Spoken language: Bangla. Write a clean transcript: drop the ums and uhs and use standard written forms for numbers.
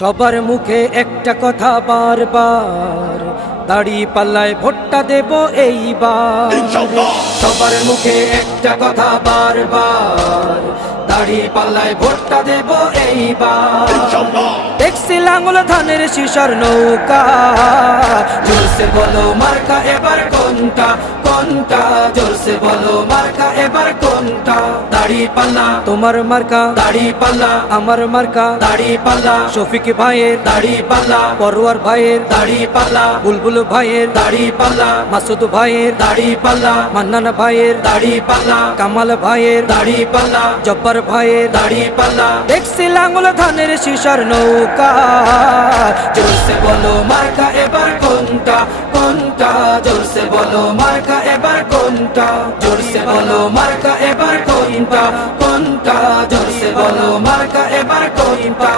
সবার মুখে একটা কথা বারবার, দাড়ি পাল্লায় ভোটটা দেব এইবার। সবার মুখে একটা কথা বারবার, দাড়ি পাল্লায় ভোটটা দেব এইবার। দেখছি লাঙ্গল ধানের শিশার নৌকা, জোরসে বলো মার্কা এবার কোনটা কোনটা, জোরসে বলো মার্কা এবার কোনটা। দাড়ি পাল্লা তোমার মার্কা, দাড়ি পাল্লা আমার মার্কা, দাড়ি পাল্লা শফিক ভাইয়ের দাড়ি পাল্লা, পরোয়ার ভাইয়ের দাড়ি পাল্লা, বুলবুল ভাইয়ের দাড়ি পাল্লা, মাসুদ ভাইয়ের দাড়ি পাল্লা, মান্নান ভাইয়ের দাড়ি পাল্লা, কামাল ভাইয়ের দাড়ি পাল্লা, জব্বার ভাইয়ের দাড়ি পাল্লা। দেখছি লাঙ্গল ধানের শিশার নৌকা, জোরসে বলো মার্কা এবার কোনটা কোনটা, জোরসে বলো মার্কা এবার কোনটা, জোরসে বলো মার্কা এবার কোনটা কোনটা, জোরসে বলো মার্কা এবার কোনটা।